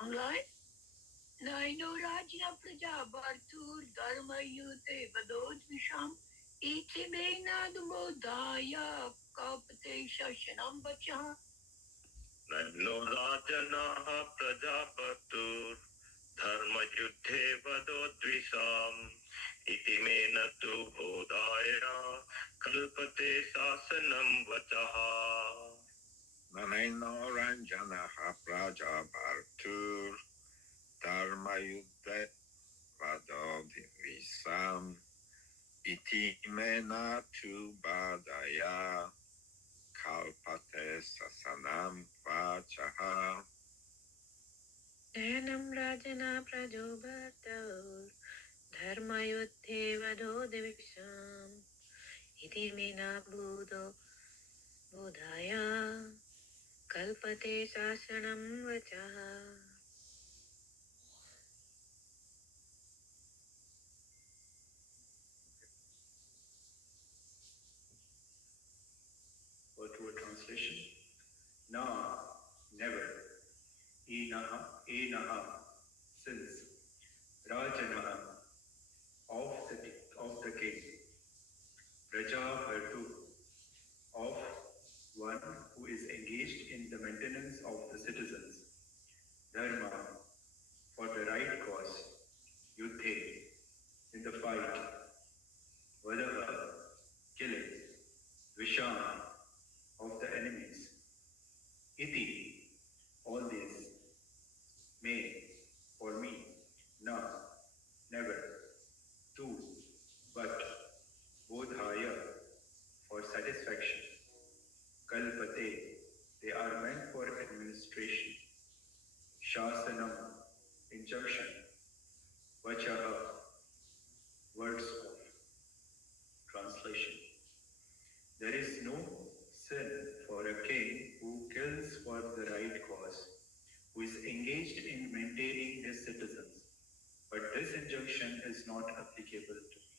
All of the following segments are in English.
Online? Naino Rajna Praja Bhartur Dharma Yute Vadod Visham Iti Benad Bodhaya Kapate Shashanam Vacha Naino Rajana Prajapatur Dharma Yudhe Vadodvisham Iti Menatu Bodhaya Kalpate Sasanam Vachaha Naneno Ranjanaha Praja Bhartur Dharma Yudhe Vadodvisam iti mena tu badaya kalpate sasanam vachaha. Enam rajana prajobhataur dharmayuddhe vado devisham iti mena bodhaya kalpate sasanam vachaha. Word to word translation. Na, never. Enaha, since. Rajanaha, of the king. Prajavartu, of one who is engaged in the maintenance of the citizens. Dharma, for the right cause. Yuddhe, in the fight. Vadaha, killing. Visham, of the enemies. Iti, all these. May, for me. Na, never. Tu, but. Bodhaya, for satisfaction. Kalpate, they are meant for administration. Shasanam, injunction. Vachaha, words of. Translation. There is no sin for a king who kills for the right cause, who is engaged in maintaining his citizens. But this injunction is not applicable to me.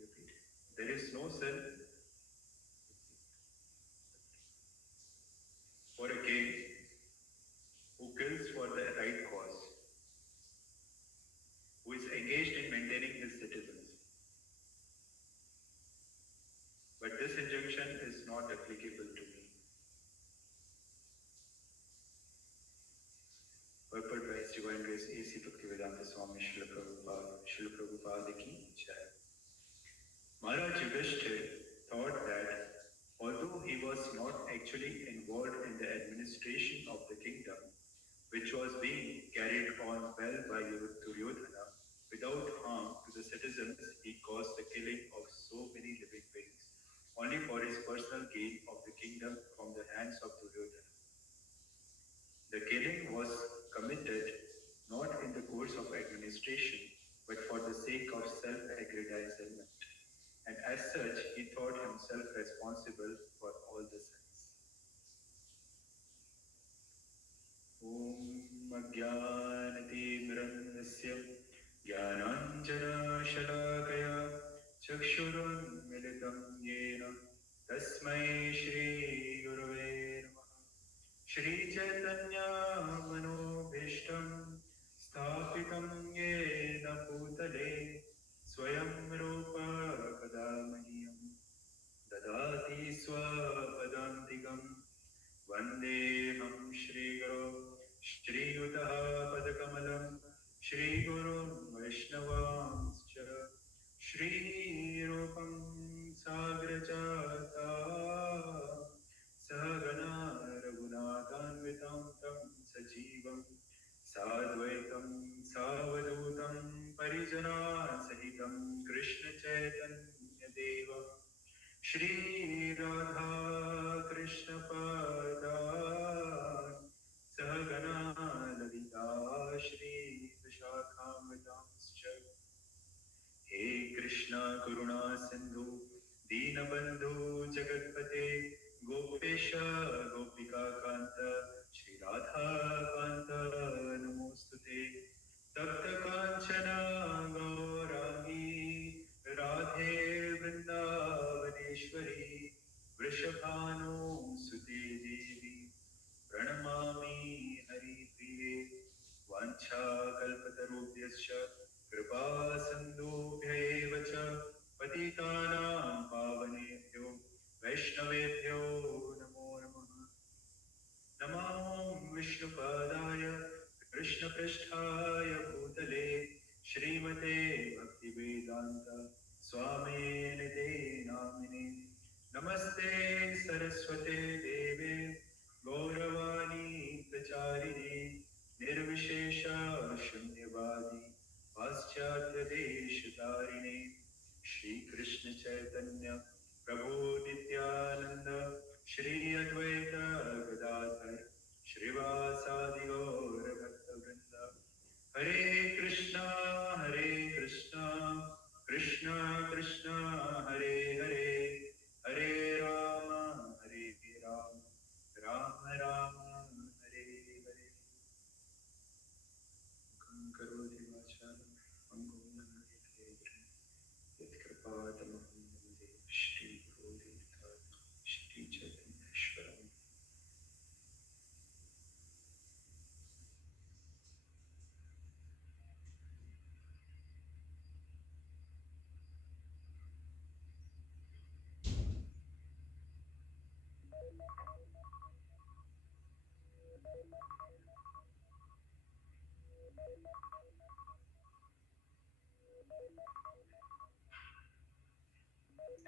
Repeat. There is no sin for a king who kills for the right cause, who is engaged in maintaining his citizens. But this injunction is not applicable to me. Purport by His Divine Grace A.C. Bhaktivedanta Swami Srila Prabhupada ki Jai. Maharaj Yudhishthir thought that although he was not actually involved in the administration of the kingdom, which was being carried on well by Duryodhana, without harm to the citizens, he caused the killing of so many living beings, only for his personal gain of the kingdom from the hands of Duryodhana. The killing was committed not in the course of administration, but for the sake of self-aggrandizement. And as such, he thought himself responsible for all the sins. Om Ajnanatimirandasya Jnananjana Shalakaya Chakshurunmilitam Yena Tasmai Shri Gurave Namaha. Shri Chaitanya Manobhishtam Sthapitam Yena Bhutale Swayam Rupa Kadamahyam Dadati Swapadantikam Vandeham Shri Guru Shri Yudaha Padakamalam Shri Guru Vaishnavanscha Shri Rupam Sagrajata Sagana Raghunathanvitam Tam Sajivam Sadvaitam Savadutam Parijana Sahitam Krishna Chaitanya Deva Shri Radha Krishna Pada Sagana Lalita Shri Vishakhamritamscha He Krishna Karuna Sindhu Deenabandhu Jagatpate Gopesha Gopika Kanta Shri Radha Kanta Namostute Tapta Kanchana Gaurani Radhe Vrindavaneshwari Vrishabhanu Sute Devi Pranamami Hari Priye Vancha Kalpatarubhyascha Kripa Sindhubhyaiva cha Patitanam Pavanebhyo Vaishnavebhyo Namo Namaha. Namam Vishnupadaya Krishna Pristhaya Bhutale Srimate Bhaktivedanta Swami Nite Namine Namaste Saraswate Deve Gauravani Pracharine Nirvishesha Shunyavadi पाश्चात्य देश तारिणे श्री कृष्ण चैतन्य प्रभु नित्यानंद श्री अद्वैत गदाधर श्रीवासादि गौर भक्तवृंद हरे कृष्णा कृष्णा कृष्णा हरे हरे हरे राम राम राम हरे हरे करोति वाचालं मंगुं लंघयते यत्कृपातमहं वन्दे श्रीगुरुदेवतां श्रीचैतन्येश्वरम्।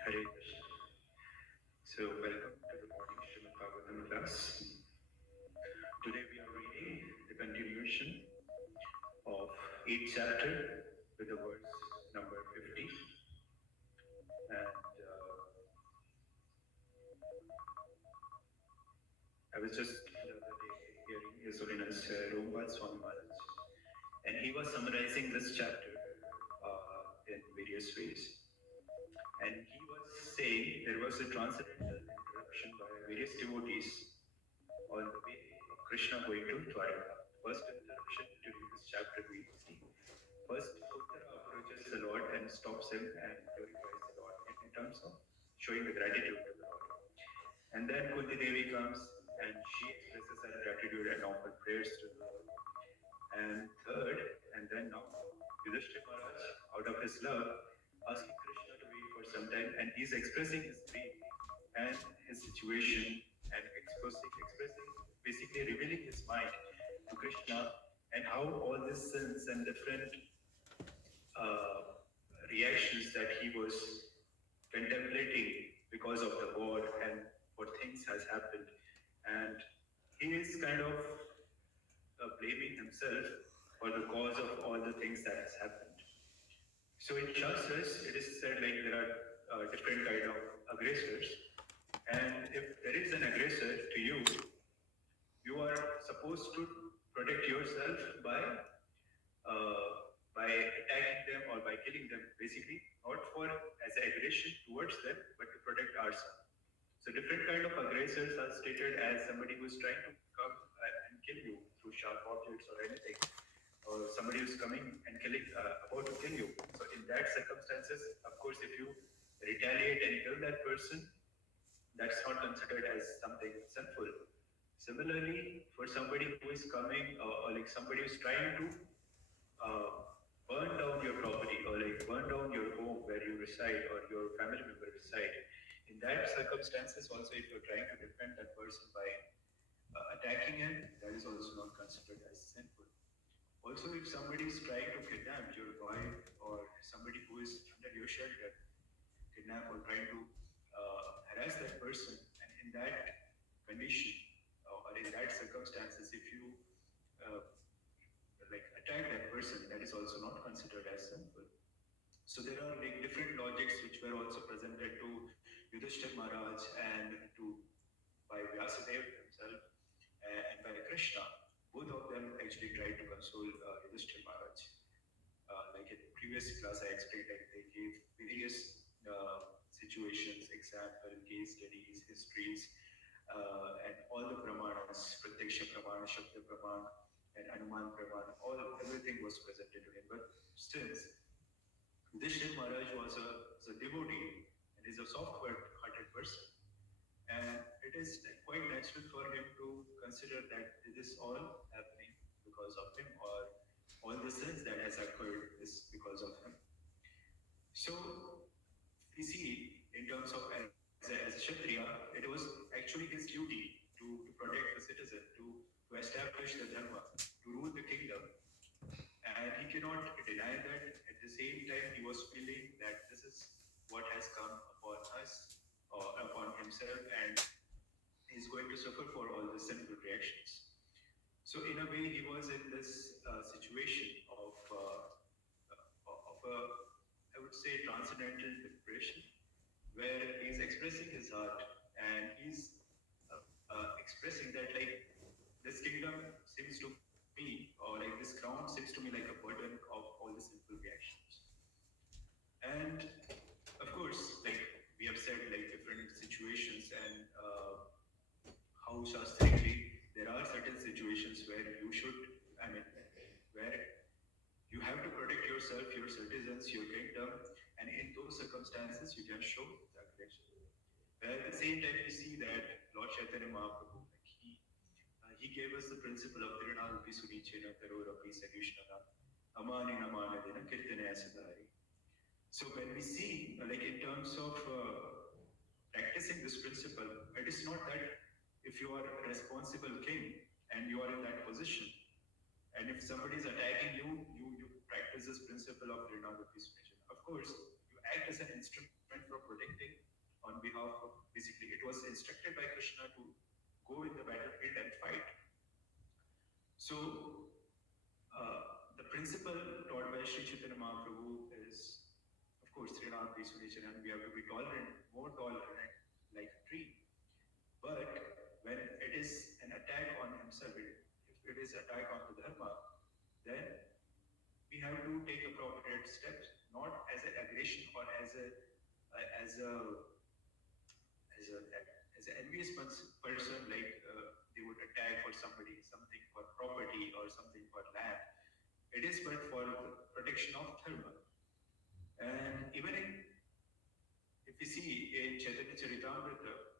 Hare Krishna. So, welcome to the morning Srimad Bhagwatam class. Today we are reading the continuation of 8th chapter with the verse number 50. And I was just the other day hearing His Holiness Rombal Swami Maharaj, and he was summarizing this chapter in various ways. And he was saying there was a transcendental interruption by various devotees on the way of Krishna going to Dwarka. First interruption during this chapter we see. First, Uttara approaches the Lord and stops him and glorifies the Lord in terms of showing the gratitude to the Lord. And then Kunti Devi comes and she expresses her gratitude and offers prayers to the Lord. And third, and then now, Yudhishthira Maharaj, out of his love, asking Krishna to wait for some time, and he's expressing his dream and his situation and expressing, basically revealing his mind to Krishna and how all these sins and different reactions that he was contemplating because of the war and what things has happened, and he is kind of blaming himself for the cause of all the things that has happened. So in Shastras, it is said like there are different kind of aggressors, and if there is an aggressor to you, you are supposed to protect yourself by attacking them or by killing them, basically, not for as aggression towards them, but to protect ourselves. So different kind of aggressors are stated as somebody who is trying to come and kill you through sharp objects or anything, or somebody who's coming and about to kill you. So in that circumstances, of course, if you retaliate and kill that person, that's not considered as something sinful. Similarly, for somebody who is coming, or like somebody who's trying to uh, burn down your property or like burn down your home where you reside or your family member reside, in that circumstances also if you're trying to defend that person by attacking him, that is also not considered as sinful. Also, if somebody is trying to kidnap your wife or somebody who is under your shelter, kidnap or trying to harass that person, and in that condition or in that circumstances, if you uh, like attack that person, that is also not considered as sinful. So there are like different logics which were also presented to Yudhishthira Maharaj and to by Vyasadeva himself and by Krishna. Both of them actually tried to console Yudhishthira Maharaj. Like in previous class, I explained like they gave various situations, example, case studies, histories, and all the pramanas, Pratyaksha Pramana, Shabda Pramana, and Anuman Pramana, everything was presented to him. But still, Yudhishthira Maharaj was a devotee and is a soft-hearted person. And it is quite natural for him to consider that it is all happening because of him, or all the sins that has occurred is because of him. So we see in terms of as a Kshatriya, it was actually his duty to protect the citizen, to establish the dharma, to rule the kingdom. And he cannot deny that. At the same time, he was feeling that this is what has come upon us or upon himself, and he's going to suffer for all the sinful reactions. So in a way, he was in this situation of say, transcendental depression, where he's expressing his heart and he's expressing that like this kingdom seems to me, or like this crown seems to me like a burden of all the sinful reactions. And of course, like we have said, like different situations and how shastrically there are certain situations where you should, I mean, where you have to protect yourself, your citizens, your kingdom, and in those circumstances you can show the aggression. But at the same time, you see that Lord Chaitanya Mahaprabhu, like he gave us the principle of Tirunalpi Sunichena Tarorapi Saryushnana Amani Namanadina Kirtana Asadari. So when we see, like in terms of practicing this principle, it is not that if you are a responsible king and you are in that position, and if somebody is attacking you, you practice this principle of Rinagati Sunichena. Of course, you act as an instrument for protecting on behalf of, basically, it was instructed by Krishna to go in the battlefield and fight. So, the principle taught by Sri Chaitanya Mahaprabhu is, of course, Srinadhi Sunishana, and we have to be tolerant, more tolerant, like a tree. But when it is an attack on himself, if it is attack on the dharma, then we have to take appropriate steps, not as an aggression or as a as a as a as an envious person, like they would attack for somebody, something for property or something for land. It is but for the protection of dharma. And even in, if we see in Chaitanya Charitamrita,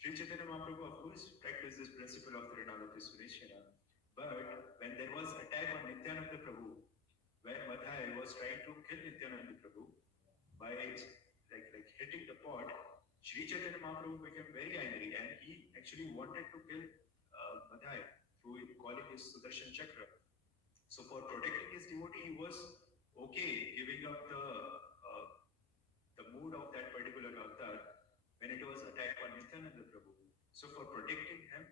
Sri Chaitanya Mahaprabhu, of course, practiced this principle of Rinagati Sunishena. But when there was attack on Nityananda Prabhu, where Madhai was trying to kill Nityananda Prabhu by like hitting the pot, Sri Chaitanya Mahaprabhu became very angry and he actually wanted to kill Madhai through calling his Sudarshan Chakra. So for protecting his devotee, he was okay giving up the mood of that particular avatar when it was attacked on Nityananda Prabhu. So for protecting him,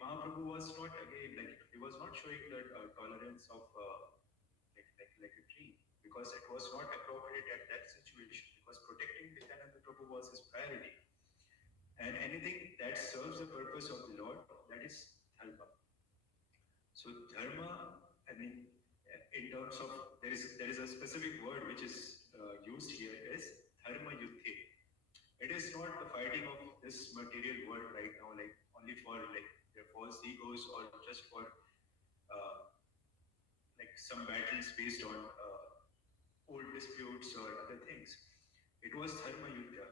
Mahaprabhu was not again like he was not showing that tolerance of like a tree, because it was not appropriate at that situation, because protecting Nityananda Prabhu was his priority. And anything that serves the purpose of the Lord, that is dharma. So dharma, I mean, in terms of there is a specific word which is used here is dharma yuddhe. It is not the fighting of this material world right now, like only for like their false egos or just for like some battles based on old disputes or other things. It was dharma yuddha,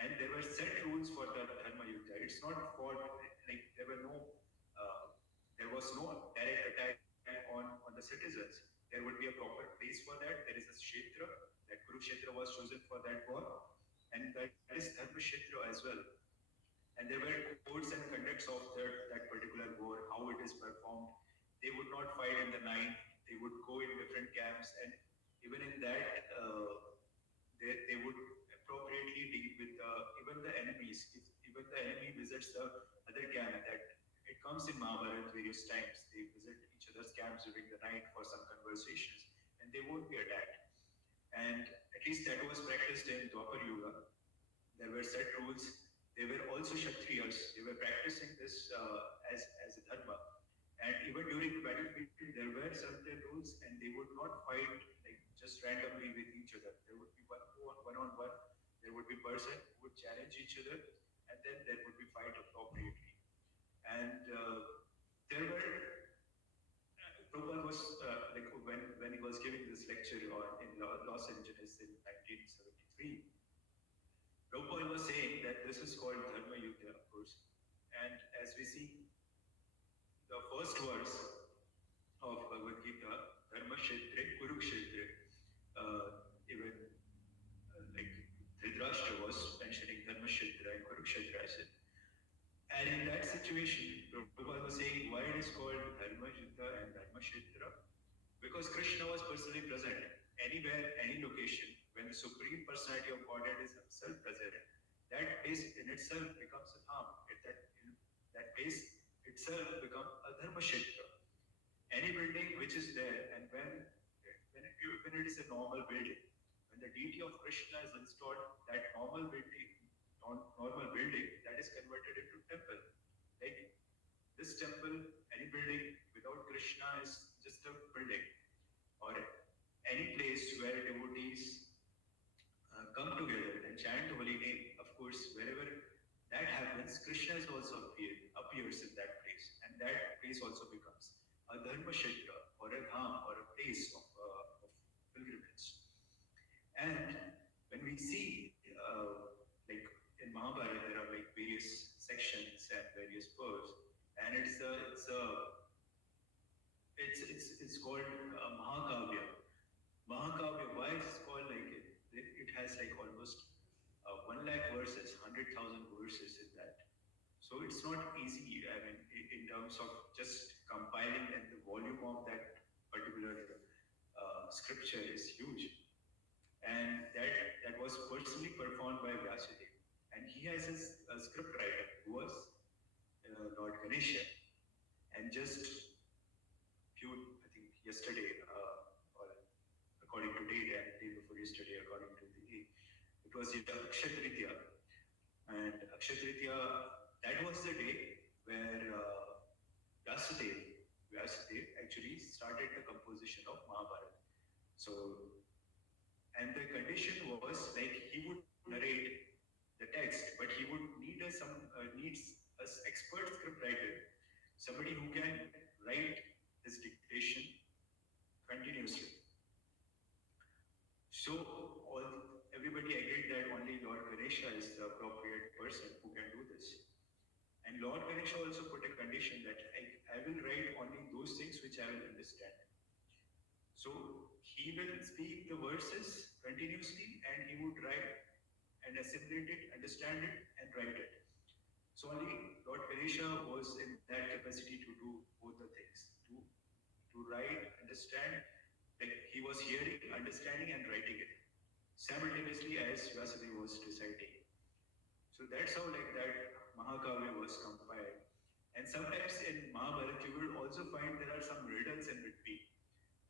and there were set rules for that dharma yuddha. It's not for like there was no direct attack on the citizens. There would be a proper place for that. There is a kshetra, that Kurukshetra was chosen for that war, and that is dharma kshetra as well. And there were codes and conducts of that particular war, how it is performed. They would not fight in the night. They would go in different camps, and even in that, they would appropriately deal with even the enemies. If even the enemy visits the other camp, that it comes in Mahabharata various times. They visit each other's camps during the night for some conversations, and they won't be attacked. And at least that was practiced in Dwapar Yuga. There were set rules. They were also Kshatriyas. They were practicing this as a dharma. And even during the battlefield, there were certain rules, and they would not fight like just randomly with each other. There would be one on one. There would be person who would challenge each other, and then there would be fight appropriately. And there were Prabhupada was like when he was giving this lecture in Los Angeles in 1973. Prabhupada was saying that this is called Dharma Yuddha, of course. And as we see, the first verse of Bhagavad Gita, Dharma Kshetre, Kurukshetre, even like Dhritarashtra was mentioning Dharma Kshetra and Kurukshetra. And in that situation, Prabhupada was saying why it is called Dharma Yuddha and Dharma Kshetra, because Krishna was personally present anywhere, any location. When the Supreme Personality of Godhead is himself present, that place in itself becomes a dham. That place itself becomes a dharma kshetra. Any building which is there, and when it is a normal building, when the deity of Krishna is installed, that normal building that is converted into temple. Like this temple, any building without Krishna is just a building, or any place where devotees come together and chant holy name. Of course, wherever that happens, Krishna is also appears in that place, and that place also becomes a dharma kshetra or a dham or a place of pilgrimage. And when we see, like in Mahabharata, there are like various sections and various verses, and it's called Mahakavya. Mahakavya, why it's called like it? It has like almost 1 lakh verses, 100,000 verses in that. So it's not easy. I mean, in terms of just compiling, and the volume of that particular scripture is huge. And that was personally performed by Vyasadeva. And he has his script writer who was Lord Ganesha. And just I think yesterday, or according to date, and day before yesterday, according to the day, it was Akshay Tritiya. And Akshay Tritiya, that was the day where Vyasadeva actually started the composition of Mahabharata. So, and the condition was like he would narrate the text, but he would need needs an expert script writer, somebody who can write his dictation continuously. So everybody agreed that only Lord Ganesha is the appropriate person who can do this. And Lord Ganesha also put a condition that I will write only those things which I will understand. So he will speak the verses continuously, and he would write and assimilate it, understand it, and write it. So only Lord Ganesha was in that capacity to do both the things, to write, understand, like he was hearing, understanding, and writing it simultaneously as Vyasadeva was reciting. So that's how like that Mahakavya was compiled. And sometimes in Mahabharata you will also find there are some riddles in between.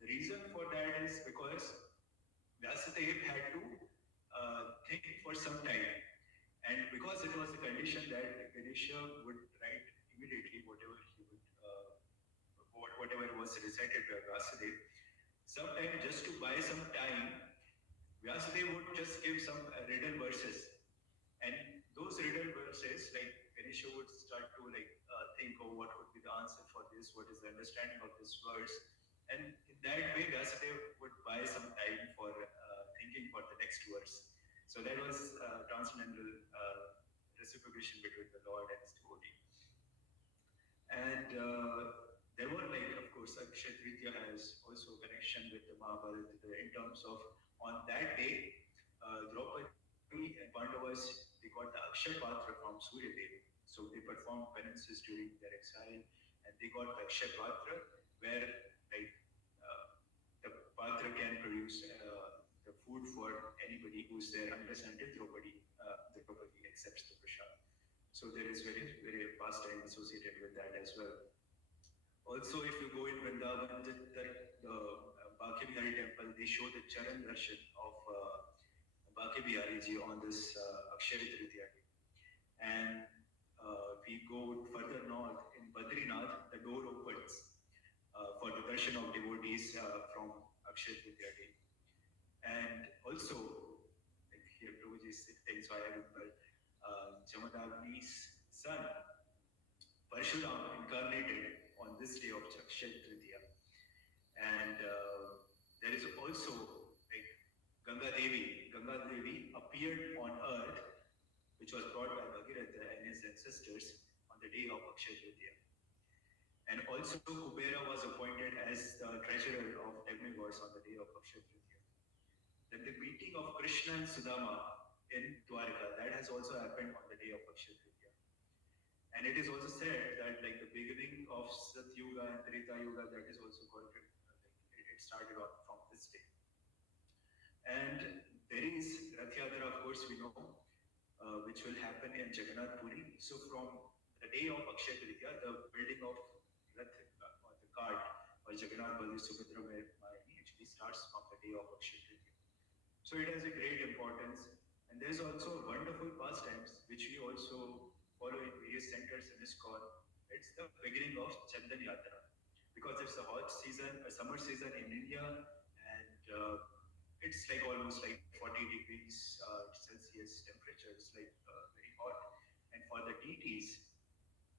The reason for that is because Vyasadeva had to think for some time. And because it was a condition that Ganesha would write immediately whatever he would, whatever was recited by Vyasadeva, sometimes just to buy some time, Vyasadeva would just give some riddle verses. And those riddle verses, like Ganesha would start to like think, oh, what would be the answer for this? What is the understanding of this verse? And in that way, Vyasadeva would buy some time for thinking for the next verse. So that was transcendental reciprocation between the Lord and his devotee. And there were like, of course, Akshay Tritiya has also a connection with the Mahabharata in terms of on that day, Draupadi and Pandavas, they got the Akshay Patra from Surya Dev. So they performed penances during their exile, and they got the Akshay Patra, where like the Patra can produce the food for anybody who's there, unless until Draupadi accepts the prasad. So there is very, very pastime associated with that as well. Also, if you go in Vrindavan, the Baki Bihari temple, they show the Charan Darshan of Baki Bihari ji on this Akshaya Tritiya. And we go further north in Badrinath, the door opens for the darshan of devotees from Akshaya Tritiya day. And also, like here Prabhuji is sitting, so I remember Jamadagni's son, Parshuram, incarnated on this day of Akshaya Tritiya. And there is also like Ganga Devi appeared on earth, which was brought by Bhagirath and his ancestors on the day of Akshaya Tritiya. And also Kubera was appointed as the treasurer of demigods on the day of Akshaya Tritiya. Then the meeting of Krishna and Sudama in Dwarka, that has also happened on the day of Akshaya Tritiya. And it is also said that like the beginning of Satyuga and Treta Yuga, that is also called, it started off from this day. And there is Rath Yatra, of course, we know, which will happen in Jagannath Puri. So from the day of Akshaya Tritiya, the building of Rath or the cart or Jagannath Baladev Subhadra Mayani actually starts from the day of Akshaya Tritiya. So it has a great importance. And there's also wonderful pastimes which we also follow in various centers in ISKCON. It's the beginning of Chandan Yatra because it's a hot season, a summer season in India, and it's like almost like 40 degrees Celsius temperature. It's like very hot. And for the deities,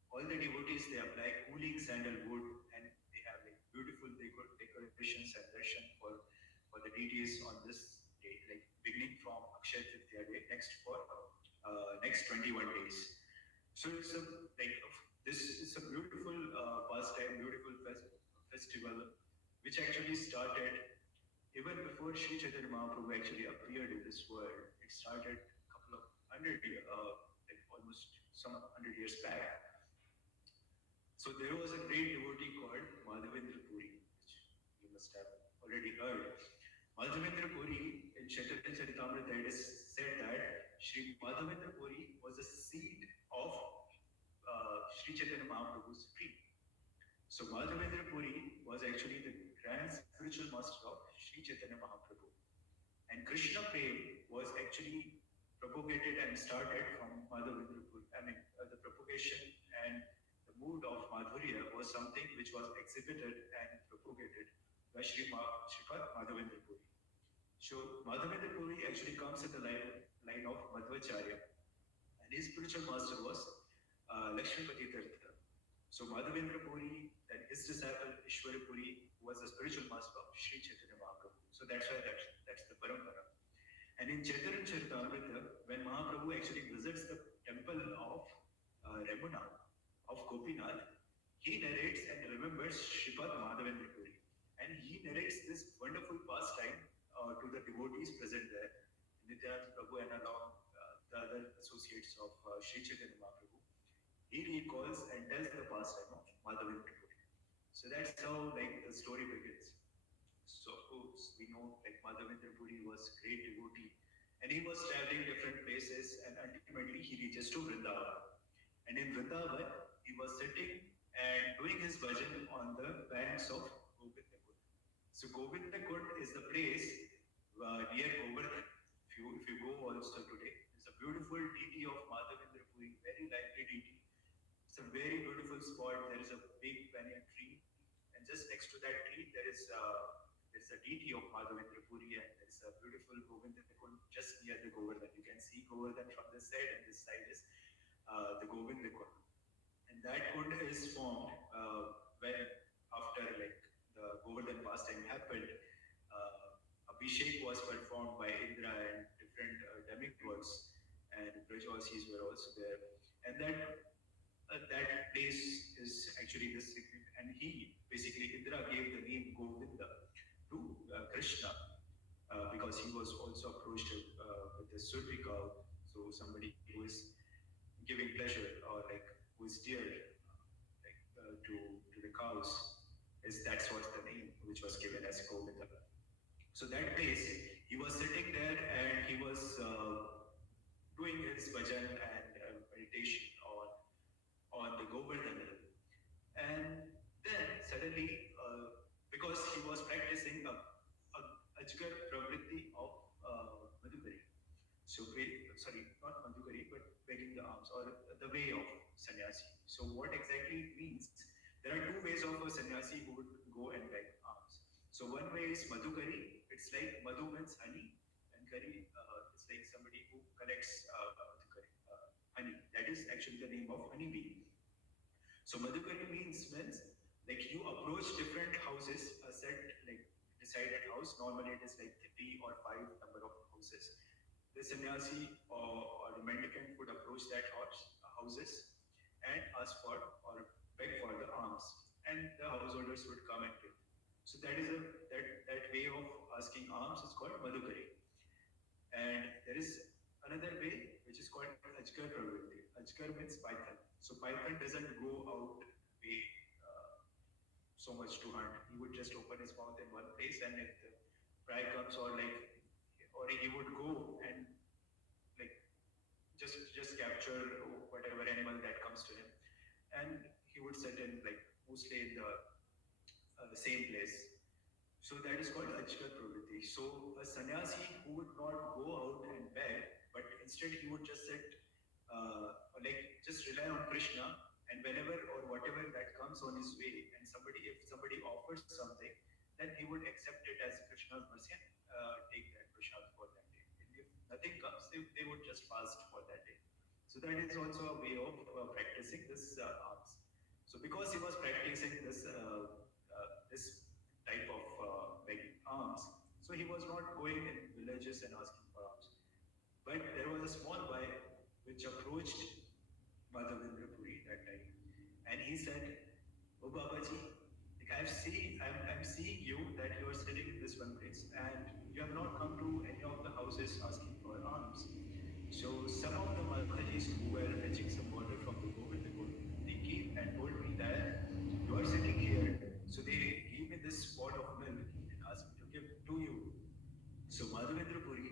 all the devotees they apply cooling sandalwood and they have like beautiful decorations and darshan for the deities on this day, like beginning from Akshaya Tritiya day, next 21 days. So it's a like this is a beautiful pastime, beautiful festival, which actually started even before Sri Chaitanya Mahaprabhu actually appeared in this world. It started a couple of like almost some 100 years back. So there was a great devotee called Madhavendra Puri, which you must have already heard. Madhavendra Puri in Chaitanya Charitamrita it is said that Sri Madhavendra Puri was a seed of Sri Chaitanya Mahaprabhu's tree. So Madhavendra Puri was actually the grand spiritual master of Sri Chaitanya Mahaprabhu. And Krishna Prem was actually propagated and started from Madhavendra Puri. I mean, the propagation and the mood of Madhurya was something which was exhibited and propagated by Sripad Madhavendra Puri. So Madhavendra Puri actually comes in the line of Madhvacharya, and his spiritual master was Lakshmipati Tirtha. So Madhavendra Puri and his disciple Ishwara Puri was the spiritual master of Sri Chaitanya Mahaprabhu. So that's why that's the parampara. And in Chaitanya Charitamrita, when Mahaprabhu actually visits the temple of Ramuna, of Gopinath, he narrates and remembers Sripad Madhavendra Puri. And he narrates this wonderful pastime to the devotees present there, Nityananda Prabhu and along the other associates of Sri Chaitanya Mahaprabhu. He recalls and tells the pastime of Madhavendra Puri. So that's how like the story begins. So of course we know like Madhavendra Puri was a great devotee and he was traveling different places and ultimately he reaches to Vrindavan. And in Vrindavan, he was sitting and doing his bhajan on the banks of Govindakund. So Govindakund is the place near Govardhan. If you go also today, it's a beautiful deity of Madhavendra Puri, very lively deity. It's a very beautiful spot. There is a big banyan tree, and just next to that tree, there's a deity of Madhavendra Puri, and there's a beautiful Govindakund just near the Govardhan. You can see Govardhan from this side, and this side is the Govindakund. And that kund is formed when after like the Govardhan pastime happened, Abhishek was performed by Indra and different demigods, and Brajvasis were also there. And that place is actually this significant. And he basically Indra gave the name Govinda to Krishna because he was also approached with the Survi cow, so somebody who is giving pleasure or like who is dear to the cows is that's what's the name which was given as Govinda. So that place, he was sitting there and he was doing his bhajan and meditation on the Govardhan hill. And then suddenly, because he was practicing a Ajgar Pravritti of Madhukari. So, sorry, not Madhukari, but begging the alms or the way of sannyasi. So, what exactly it means? There are two ways of a sannyasi who would go and beg alms. So, one way is Madhukari. It's like Madhu means honey, and Kari is like somebody who collects honey. That is actually the name of honeybee. So Madhukari means like you approach different houses, a set like decided house. Normally it is like 3 or 5 number of houses. The sannyasi or the mendicant would approach that houses and ask for or beg for the alms, and the householders would come and give. So that is that way of asking alms is called Madhukari. And there is another way which is called Ajgar Pravritti. Ajgar means python. So python doesn't go out way so much to hunt. He would just open his mouth in one place, and if the prey comes or he would go and like just capture whatever animal that comes to him, and he would sit in like mostly in the same place. So that is called Ajkal Pravritti. So a sannyasi who would not go out and beg, but instead he would just sit, just rely on Krishna, and whenever or whatever that comes on his way, and if somebody offers something, then he would accept it as Krishna's mercy and take that prasad for that day. And if nothing comes, they would just fast for that day. So that is also a way of practicing this alms. So because he was practicing this type of begging alms, so he was not going in villages and asking for alms. But there was a small boy which approached Madhavendra Puri that time, and he said, "Oh Babaji, like I'm seeing you that you are sitting in this one place, and you have not come to any of the houses asking for alms. So some of the Matajis who were fetching some water from the Govinda Kund, they came and told me that you are sitting here. So they gave me this pot of milk and asked me to give to you." So Madhavendra Puri,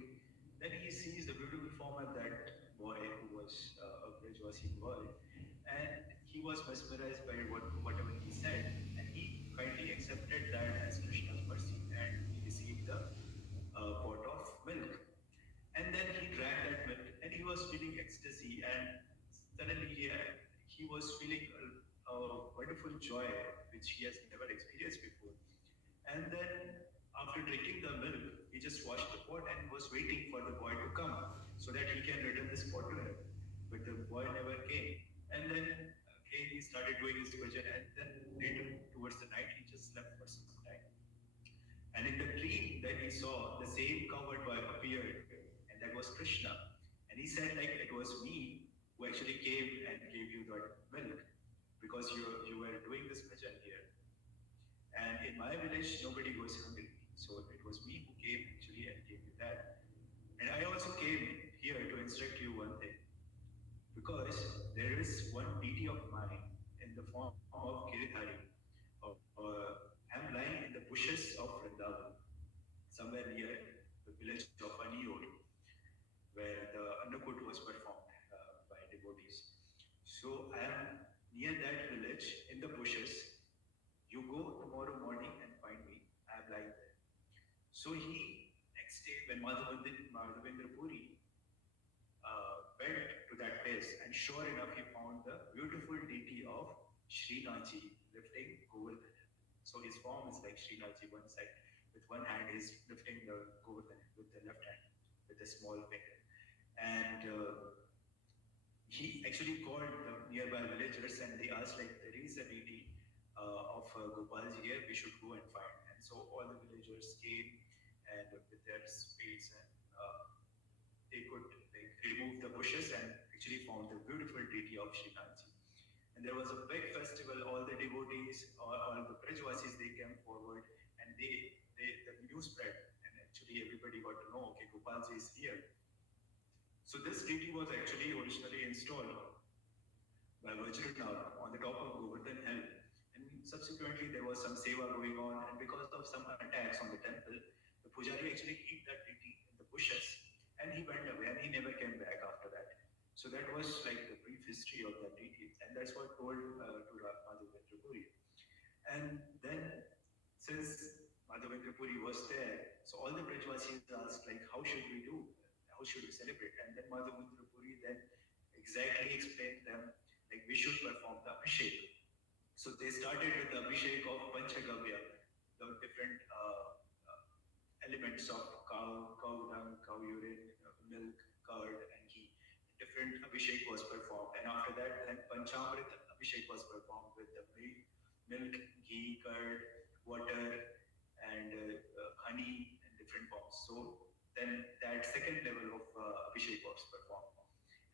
then he sees the beautiful form of that boy who was a Brajvasi boy, and he was mesmerized by whatever he said, and he kindly accepted that as Krishna's mercy, and he received the pot of milk. And then he drank that milk, and he was feeling ecstasy, and suddenly he was feeling a wonderful joy which he has never experienced before. And then after drinking the milk, he just washed the pot and was waiting for the boy to come so that he can return this pot to him. But the boy never came. And then again he started doing his bhajan, and then later towards the night he just slept for some time. And in the dream that he saw, the same covered boy appeared, and that was Krishna. And he said, like, it was me who actually came and gave you that milk because you were doing this bhajan here. And in my village, nobody goes hungry. So it was me who came actually and gave you that. And I also came here to instruct you one thing. Because there is one deity of mine in the form of Giridhari. I'm lying in the bushes of Vrindavan, somewhere near the village of Anior, where the Annakut was performed by devotees. So I am near that village in the bushes. You go tomorrow morning and find me. I am lying there. So he, next day, when Madhavendra Puri went to that place, and sure enough, he found the beautiful deity of Srinathji lifting Govardhan. So his form is like Srinathji, one side. With one hand, he's lifting the Govardhan with the left hand, with a small finger. And he actually called the nearby villagers and they asked, like, there is a deity of Gopalji here, we should go and find. And so all the villagers came and with their spades and they could like remove the bushes and actually found the beautiful deity of Srinathji. And there was a big festival, all the devotees, all the Brajvasis, they came forward and the news spread and actually everybody got to know, okay, Gopalji is here. So this deity was actually originally installed by Vajranath on the top of Govardhan Hill. And subsequently there was some seva going on, and because of some attacks on the temple, the pujari actually hid that deity in the bushes and he went away and he never came back after that. So that was like the brief history of that deity, and that's what told to Madhavendra Puri. And then since Madhavendra Puri was there, so all the Brajvasis asked, like, how should we do? How should we celebrate? And then Madhavendra Puri then exactly explained them, like, we should perform the Abhishek. So they started with the Abhishek of Panchagavya, the different elements of cow dung, cow urine, milk, curd, and ghee. Different Abhishek was performed. And after that, then Panchamrit Abhishek was performed with the milk, ghee, curd, water, and honey, and different forms. So then that second level of Abhishek was performed.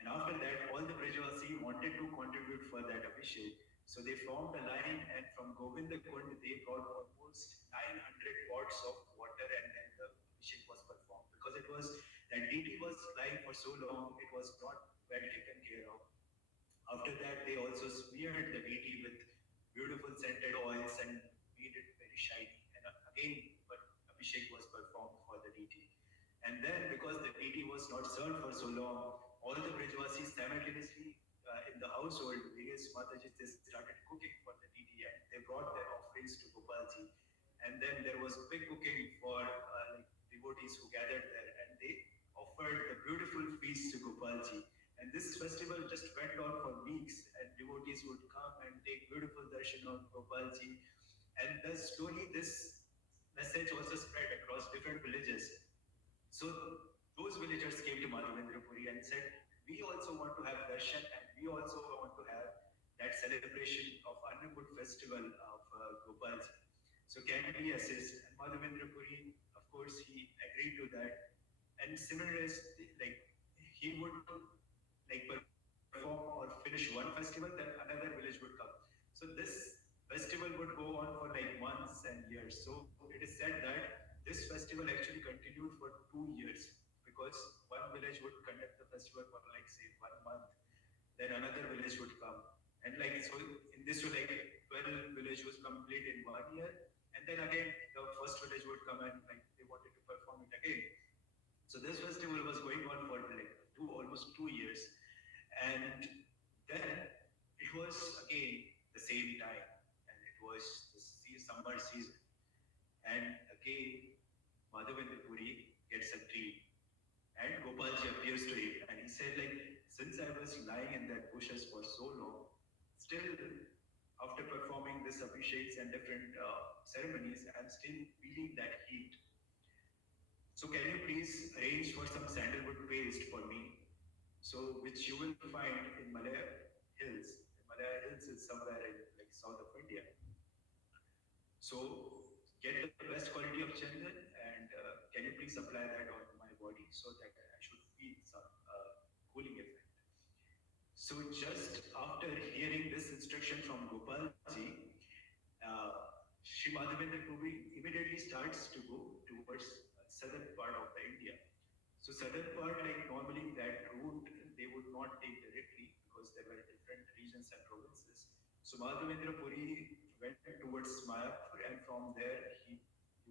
And after that, all the Brajavasi wanted to contribute for that Abhishek. So they formed a line, and from Govinda Kund, they brought almost 900 pots of water, and then the Abhishek was performed. Because it was, that deity was lying for so long, it was not well taken care of. After that, they also smeared the deity with beautiful scented oils and made it very shiny. And again, but Abhishek was performed for the deity. And then, because the deity was not served for so long, all the Brajvasis simultaneously in the household, various Matajis, they started cooking for the deity and they brought their offerings to Gopalji. and then there was big cooking for like devotees who gathered there, and they offered a beautiful feast to Gopalji. And this festival just went on for weeks, and devotees would come and take beautiful darshan of Gopalji. And the slowly this message also spread across different villages. So those villagers came to Madhavendra Puri and said, we also want to have darshan, and we also want to have that celebration of Annakut festival of Gopalji. So can we assist? And Madhavendra Puri, of course, he agreed to that. And similar as like he would like perform or finish one festival, then another village would come. So this festival would go on for like months and years. So it is said that this festival actually continued for 2 years, because one village would conduct the festival for like say 1 month, then another village would come, and like so in this way like 12 village was complete in 1 year, and then again the first village would come and like they wanted to perform it again. So this festival was going on for like almost 2 years, and then it was again the same time, and it was the summer season, and again Madhavendra Puri gets a dream, and Gopalji appears to him, and he said like, since I was lying in that bushes for so long, still after performing this abhisheks and different ceremonies, I'm still feeling that heat. So can you please arrange for some sandalwood paste for me? So which you will find in Malaya Hills. Malaya Hills is somewhere in like south of India. So get the best quality of chandan, and can you please apply that on my body so that I should feel some cooling effect. So just after hearing this instruction from Gopalji, uh, Sri Madhavendra Puri immediately starts to go towards southern part of the India. So southern part, like normally that route they would not take directly because there were different regions and provinces. So Madhavendra Puri went towards Mayapur, and from there he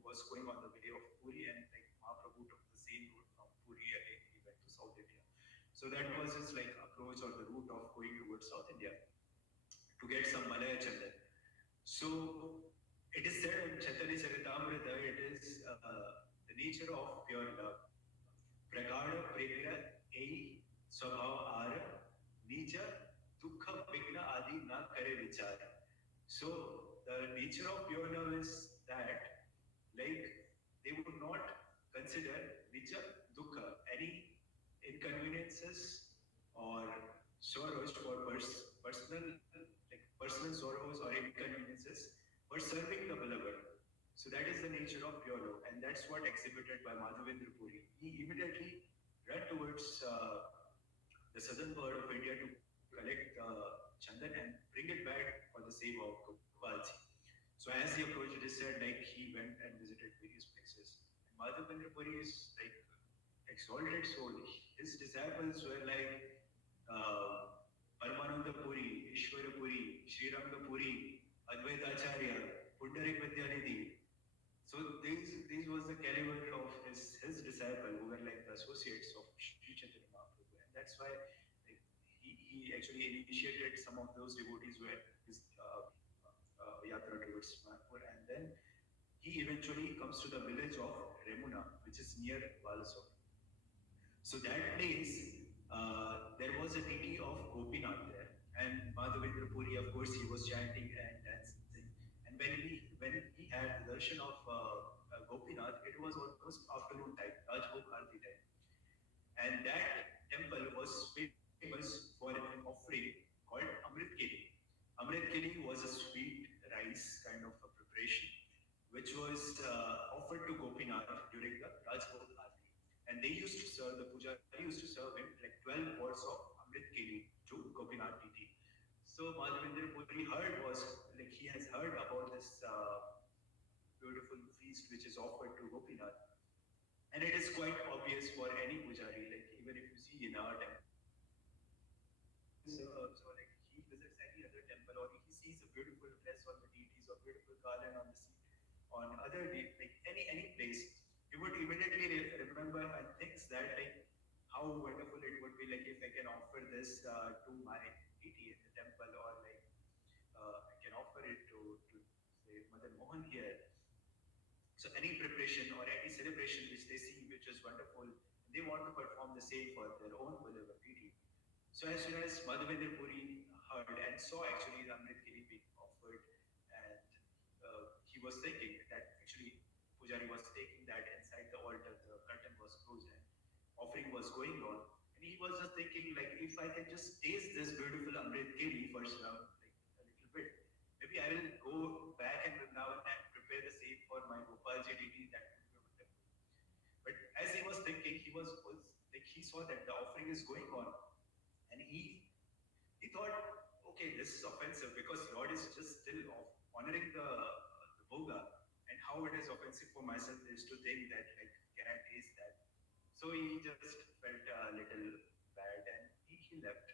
was going on the way of Puri, and like Mahaprabhu took the same route from Puri again. He went to South India. So that was his like approach or the route of going towards South India to get some Malaya Chandan. So it is said in Chaitanya Charitamrita, it is the nature of pure love. प्रगाढ़ प्रेमेरा यही स्वभाव are निज दुख विघ्न आदि न करे विचार. So the nature of pure love is that like they would not consider nija dukha, any inconveniences or sorrows for personal like personal sorrows or inconveniences for serving the beloved. So that is the nature of pure love, and that's what exhibited by Madhavendra Puri. He immediately ran towards the southern part of India to collect chandan and bring it back for the sake of Gopalji. So as he approached, it is said like he went and visited various places. And Madhavendra Puri is like exalted soul. His disciples were like Paramananda Puri, Ishwara Puri, Sri Ranga Puri, Advaita Acharya, Pundarik Vidyanidhi. So these was the caliber of his disciple who were like the associates of Sri Chaitanya Mahaprabhu, and that's why like, he actually initiated some of those devotees who had his yatra towards Mayapur, and then he eventually comes to the village of Remuna, which is near Balasore. So that place, there was a deity of Gopinath there, and Madhavendra Puri, of course, he was chanting and dancing. And when he had the darshan of Gopinath, it was almost afternoon time, Rajbhog Aarti time, and that temple was famous for an offering called Amrit Keli. Amrit Keli was a sweet rice kind of a preparation, which was offered to Gopinath during the Rajbhog Aarti. And they used to serve, the pujari used to serve him like 12 pots of Amrit Keli to Gopinath deity. So Madhavendra Puri heard was like he has heard about this beautiful feast which is offered to Gopinath, and it is quite obvious for any pujari. Like even if you see in our temple, so like he visits any other temple or he sees a beautiful dress on the deities or beautiful garland on the sea, on other like any place, he would immediately remember and thinks that like how wonderful it would be like if I can offer this to my deity in the temple, or like I can offer it to say Madan Mohan here. So any preparation or any celebration which they see which is wonderful, they want to perform the same for their own beloved deity. So as soon as Madhavendra Puri heard and saw actually the Amrit Giri being offered, and he was thinking that actually Pujari was taking that inside the altar, the curtain was closed and offering was going on, and he was just thinking like, if I can just taste this beautiful Amrit Giri for some like a little bit, maybe I will go back and Vrindavan and prepare the same for my Gopalji deity. That would be wonderful. But as he was thinking, he was like he saw that the offering is going on, and he thought, okay, this is offensive because Lord is just still honoring the Bhoga, and how it is offensive for myself is to think that like, can I taste that? So he just felt a little bad, and he left.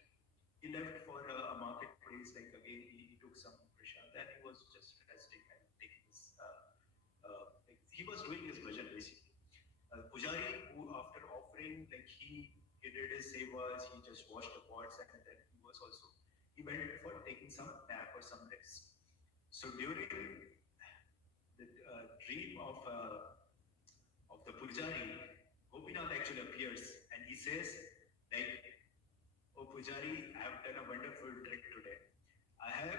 He left for a marketplace. Like again, he took some prasad, and he was just resting and taking his. Like, he was doing his bhajan basically. Pujari, who after offering, like he did his sevas, he just washed the pots, and then he went for taking some nap or some rest. So during the dream of the Pujari, Gopinath actually appears and he says, like, "Oh Pujari, I have done a wonderful trick today. I have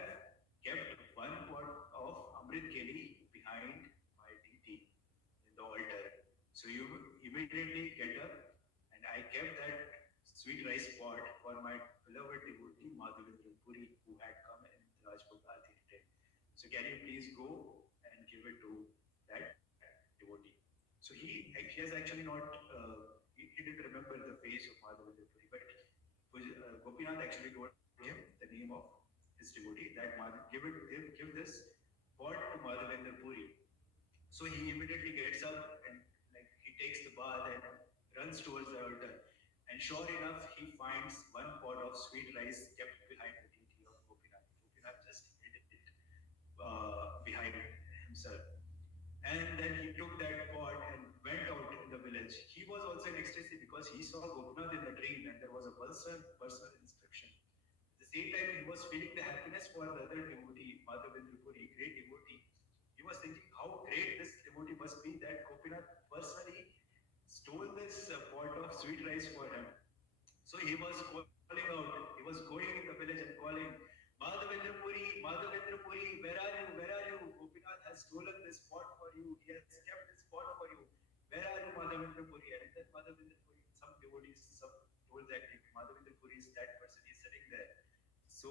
kept one pot of Amrit Keli behind my deity in the altar. So you immediately get up, and I kept that sweet rice pot for my beloved devotee Madhavendra Puri, who had come in Rajput Aarti today. So can you please go and give it to that devotee?" So he has actually not he didn't remember the face of Madhavendra Puri, but Gopinath actually told him the name of his devotee that give this pot to Madhavendra Puri. So he immediately gets up and like he takes the bath and runs towards the altar. And sure enough, he finds one pot of sweet rice kept behind the deity of Gopinath. Gopinath just hid it behind himself. And then he took that pot and went out in the village. He was also in ecstasy because he saw Gopinath in the dream and there was a personal instruction. At the same time, he was feeling the happiness for the other devotee, Madhavendra Puri, great devotee. He was thinking how great this devotee must be that Gopinath personally stole this pot of sweet rice for him. So he was calling out, he was going in the village and calling, Madhavendra Puri, where are you? Where are you? Gopinath has stolen this pot for you. He has kept this pot for you. Where are you, Madhavendra Puri? And then Madhavendra Puri, some devotees told that Madhavendra Puri is that person, he's sitting there. So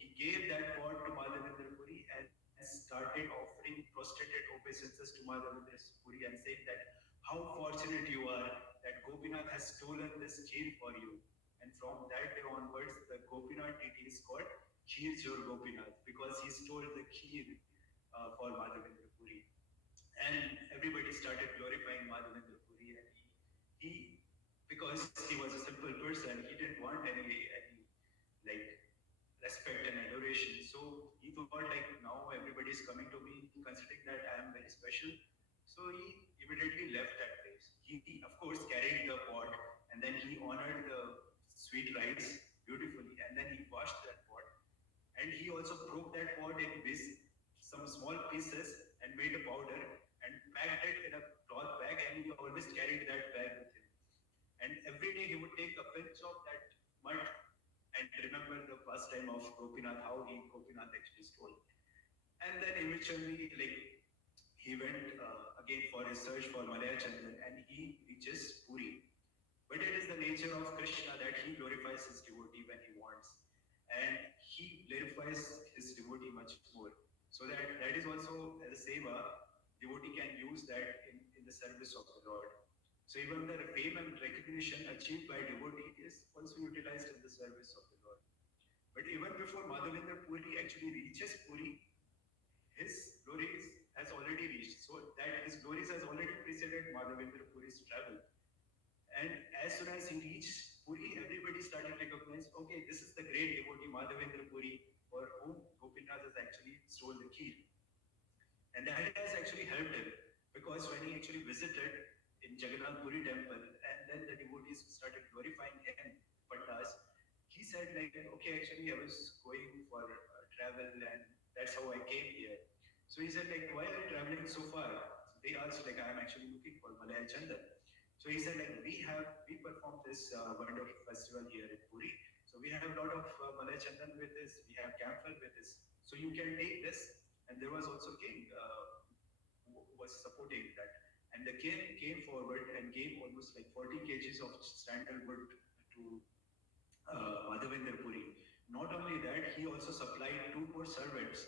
he gave that pot to Madhavendra Puri and started offering prostrated obeisances to Madhavendra Puri and saying that how fortunate you are that Gopinath has stolen this kheer for you. And from that day onwards, the Gopinath deity is called Kheer Chor Gopinath because he stole the kheer for Madhavendra Puri. And everybody started glorifying Madhavendra Puri, and he because he was a simple person, he didn't want any like respect and adoration. So he thought like now everybody is coming to me considering that I am very special. So he immediately left that place. He of course carried the pot and then he honored the sweet rice beautifully and then he washed that pot and he also broke that pot in some small pieces and made a powder and packed it in a cloth bag and he always carried that bag with him. And every day he would take a pinch of that mud and remember the first time of Gopinath, how Gopinath actually stole it. And then eventually, like he went again for his search for Malaya Chandran, and he reaches Puri. But it is the nature of Krishna that he glorifies his devotee when he wants, and he glorifies his devotee much more. So that is also as a seva, devotee can use that in the service of the Lord. So even the fame and recognition achieved by devotee is also utilized in the service of the Lord. But even before Madhavendra Puri actually reaches Puri, his glories has already reached. So that his glories has already preceded Madhavendra Puri's travel. And as soon as he reached Puri, everybody started recognizing, okay, this is the great devotee Madhavendra Puri, for whom Gopinath has actually stole the key. And that has actually helped him because when he actually visited in Jagannath Puri temple and then the devotees started glorifying him, Pattas, he said like, okay, actually I was going for travel and that's how I came here. So he said like, why are you traveling so far? they asked like, I am actually looking for Malaya Chandan. So he said like, we perform this wonderful festival here in Puri. So we have a lot of Malaya Chandan with this. We have camphor with this. So you can take this. And there was also king who was supporting that. And the king came forward and gave almost like 40 kgs of sandalwood to Madhavendra Puri. Not only that, he also supplied two more servants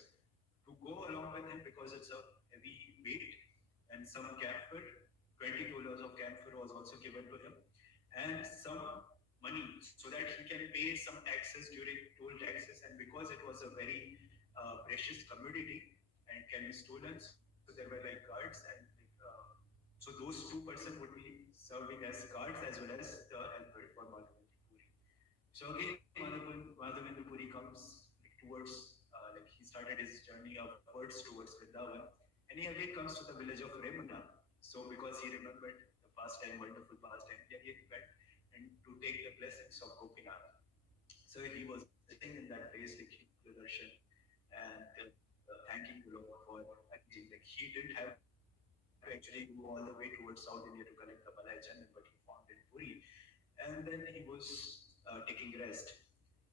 to go along with him because it's a heavy weight, and some camphor, 20 kilos of camphor was also given to him, and some money so that he can pay some taxes during toll taxes. And because it was a very precious commodity and can be stolen, so there were like guards and like, so those two person would be serving as guards as well as the helper for Madhavendra Puri. So again, Madhavendra Puri comes like, towards, like he started his journey upwards towards Vrindavan, and he again comes to the village of Remuna. So because he remembered the pastime, wonderful pastime, then he went and to take the blessings of Gopinath. So he was sitting in that place, like the darshan, and thanking the Lord for arranging. Like he didn't have to actually go all the way towards South India to collect the Malaya Chandan, but he found in Puri, and then he was taking rest.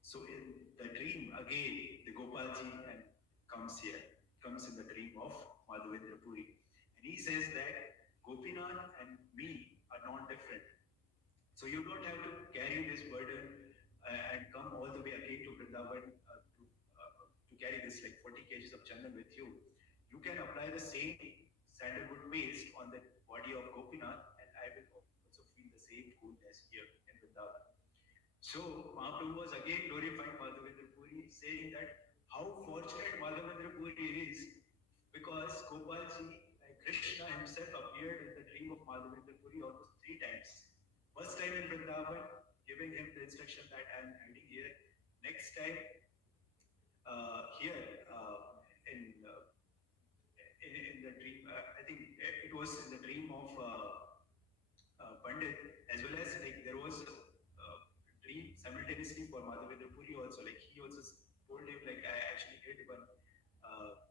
So in the dream, again, the Gopalji and comes here, comes in the dream of Madhavendra Puri. And he says that Gopinath and me are not different. So you don't have to carry this burden and come all the way again to Vrindavan to carry this like 40 kgs of chandan with you. You can apply the same sandalwood paste on the body of Gopinath, and I will also feel the same coolness here in Vrindavan. So Mahaprabhu was again glorifying Madhavendra Puri, saying that how fortunate Madhavendra Puri is because Gopalji, like Krishna himself, appeared in the dream of Madhavendra Puri almost three times. First time in Vrindavan, giving him the instruction that I am hiding here. Next time, here in the dream, I think it was in the dream of Pandit, as well as like there was a dream simultaneously for Madhavendra Puri also. Like he also told him like I actually hid one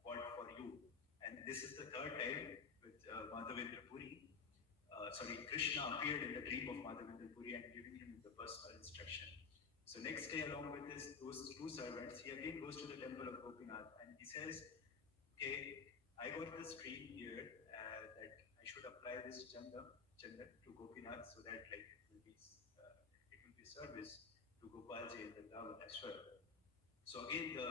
pot for you, and this is the third time with Madhavendra Puri. Sorry, Krishna appeared in the dream of Madhavendra Puri and giving him the personal instruction. So next day, along with those two servants, he again goes to the temple of Gopinath and he says, "Okay, I got this dream here that I should apply this Chandra to Gopinath so that like it will be service to Gopalji and Vrindavan as well." So again, the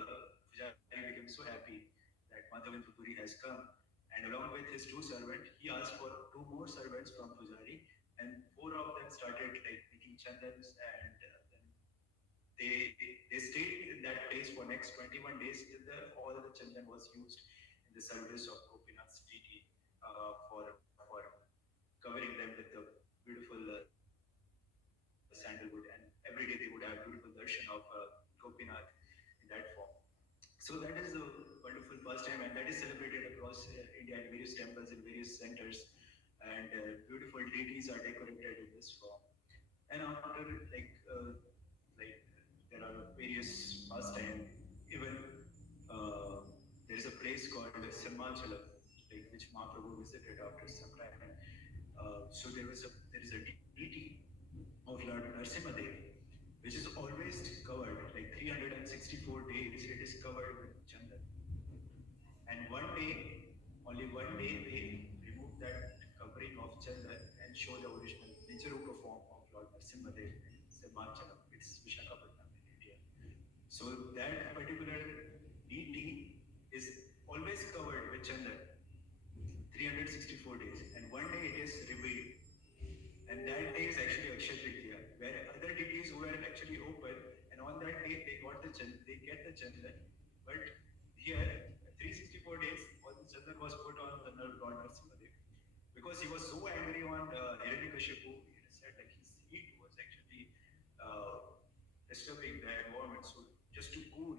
Pujari became so happy that Madhavendra Puri has come, and along with his two servants, he asked for two more servants from Pujari, and four of them started like making chandans, and then they stayed in that place for next 21 days till all the chandan was used in the service of Gopinath's deity for covering them with the beautiful sandalwood, and every day they would have beautiful darshan of Gopinath in that form. So that is the wonderful pastime, and that is celebrated across India in various temples in various centers, and beautiful deities are decorated in this form. And after like there are various pastime. Even there is a place called Simhachalam, like which Mahaprabhu visited after some time. So there is a deity of Lord Narsimhadev, which is always covered like 364 days. It is covered with chandan, and one day, only one day, they remove that covering of chandan and show the original Nijarupa form of Lord Narsimhadev in Simhachalam. It's Vishakhapatnam in India. So that particular deity is always covered with chandan, 364 days, and one day it is revealed. And that day is actually Akshaya Tritiya, where other deities were actually open, and on that day they get the chandan. But here, 364 days, all the chandan was put on the Lord Narsimhadev, because he was so angry on Hiranyakashipu. He said like his heat was actually disturbing the environment. So just to cool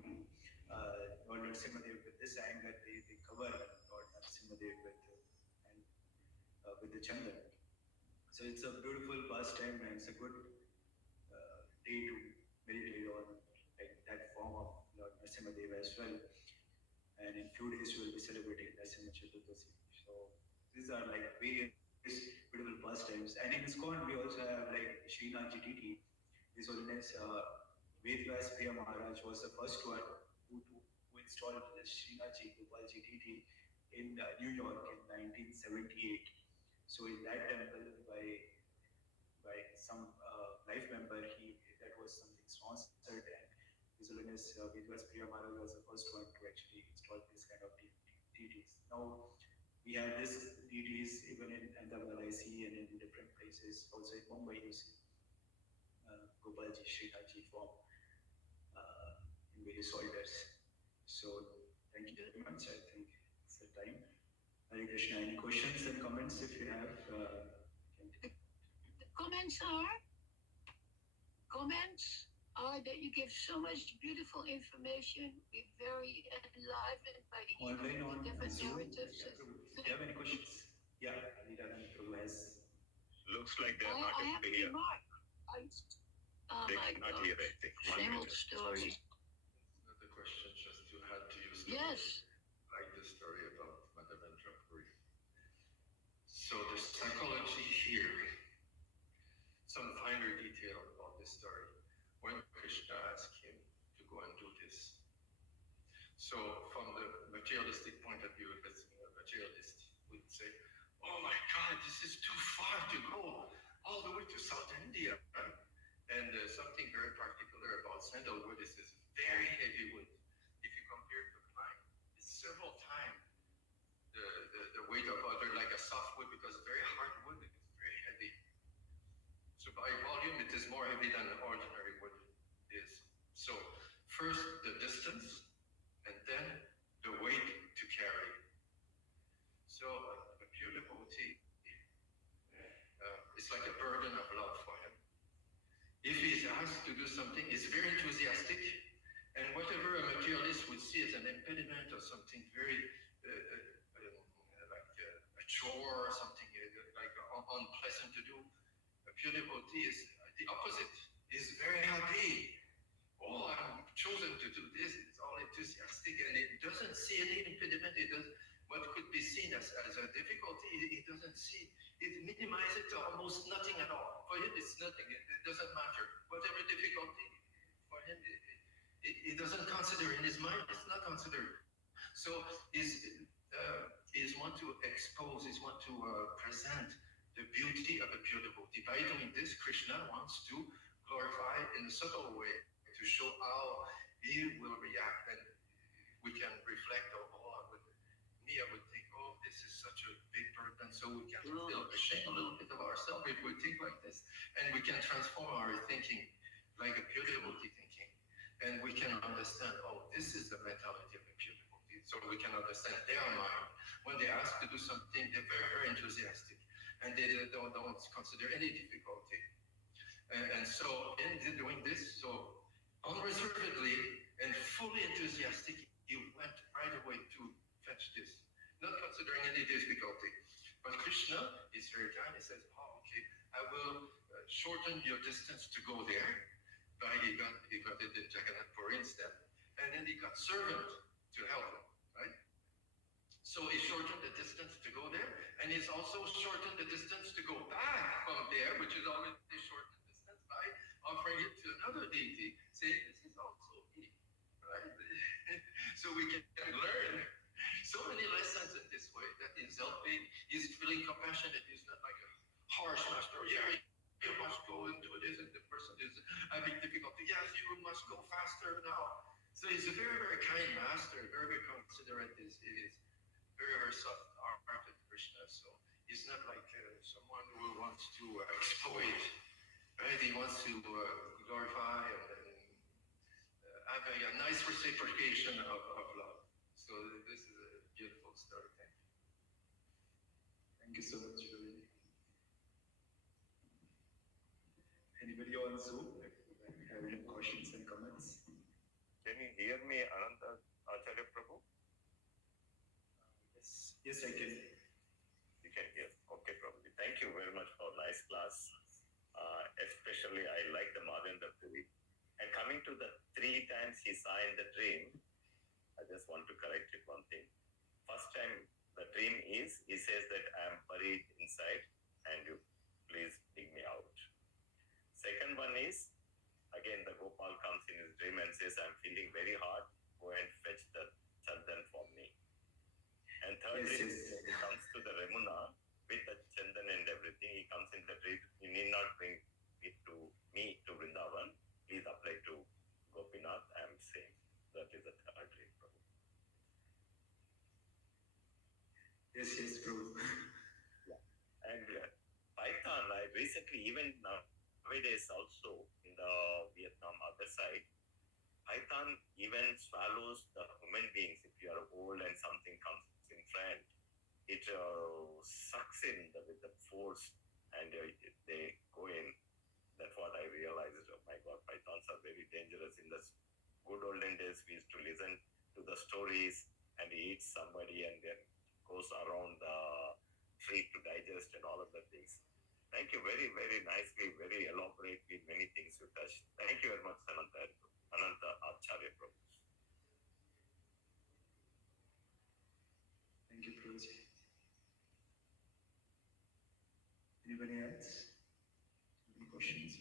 Lord Narsimhadev with this anger, they cover Lord Narsimhadev with the chandan. So it's a beautiful pastime, and it's a good day to meditate on like that form of Lord Narasimhadev as well. And in few days we'll be celebrating Narasimha Chaturdashi. So these are like various beautiful pastimes. And in ISKCON, we also have like Srinath GTT. His Holiness Vedvas Priya Maharaj was the first one who installed the Srinath Gopal GTT in New York in 1978. So in that temple, by some life member, that was something sponsored, and His Holiness Vedvas Priya Maharaj was the first one to actually install this kind of deities. Now we have this deities even in Ahmedabad I see, and in different places. Also in Mumbai you see Gopalji, Srinathji form in various altars. So thank you very much. I think it's the time. Hare Krishna. Any questions and comments if you have? The comments are that you give so much beautiful information. We're very enlivened by the Online on different Zoom. narratives. Yeah, do you have any questions? Yeah, Nidharan Prabhu has. Looks like they're not I have able to a hear. remark. Oh They my cannot God. hear anything. Same old story. Not the question, just to add to your story. Yes. Like the story about Madhavendra Puri. So the psychology here, some finer detail about this story. When Krishna asked him to go and do this. So from the materialistic point of view, a materialist would say, oh my God, this is too far to go all the way to South India. And something very particular about sandalwood is this very heavy wood. If you compare to pine, it's several times the weight of other, like a soft wood, because very hard wood is very heavy. So by volume, it is more heavy than an ordinary wood is. So first the distance, and then the weight to carry. So a pure devotee, it's like a burden of love for him. If he's asked to do something, he's very enthusiastic, and whatever a materialist would see as an impediment or something very like a chore or something like unpleasant to do, a pure devotee is the opposite. He's very happy. Oh, I'm chosen to do this. It's all enthusiastic, and it doesn't see any impediment. It does what could be seen as a difficulty. It doesn't see. It minimizes it to almost nothing at all. For him, it's nothing. It doesn't matter. Whatever difficulty, for him, it doesn't consider in his mind. It's not considered. So is want to expose, is want to present the beauty of a pure devotee. By doing this, Krishna wants to glorify in a subtle way to show how he will react, and we can reflect. I would think, oh, this is such a big burden, so we can feel ashamed a little bit of ourselves if we think like this, and we can transform our thinking like a pure devotee thinking, and we can understand, oh, this is the mentality of a pure devotee, so we can understand their mind. When they ask to do something, they're very, very enthusiastic, and they don't consider any difficulty. And so in doing this, so unreservedly and fully enthusiastic, he went right away to fetch this, not considering any difficulty. But Krishna is very kind. He says, oh, okay, I will shorten your distance to go there. But he got it in Jagannath Puri instead. And then he got servant to help him, right? So he shortened the distance to go there, and he's also shortened the distance to go back from there, which is already shortened distance, by offering it to another deity, saying, this is also me, right? So we can learn so many lessons in this way, that he's helping, he's feeling compassionate, he's not like a harsh master, yeah, you must go into this, and the person is having difficulty, yes, you must go faster now. So he's a very, very kind master, very, very considerate, is very, very soft-hearted Krishna, so he's not like someone who wants to exploit, right? He wants to glorify and have a nice reciprocation of love. So this is a beautiful story. Thank you so much, Ravi. Anybody on Zoom have any questions and comments? Can you hear me, Ananta Acharya Prabhu? Yes, I can. You can hear. Okay, Prabhuji. Thank you very much for nice class. Especially, I like the Madhavendra Puri. And coming to the 3 times he saw in the dream, I just want to correct it one thing. First time The dream is, he says that I am buried inside and you please dig me out. Second one is, again the Gopal comes in his dream and says, I'm feeling very hot, go and fetch the chandan for me. And thirdly, he comes to the Ramuna with the chandan and everything. He comes in the dream, you need not bring it to me to Vrindavan, please apply to Gopinath, I am saying. That is the third dream, Prabhu. Yes, Prabhu. And Python, I recently, even nowadays also in the Vietnam other side, Python even swallows the human beings. If you are old and something comes in front, it sucks in with the force and they go in. That's what I realized. Oh my God, pythons are very dangerous. In the good olden days, we used to listen to the stories and eat somebody and then goes around the tree to digest and all of the things. Thank you very, very nicely, very elaborate with many things you touched. Thank you very much, Ananta Acharya Prabhu. Thank you, Prabhuji. Anybody else? Any questions?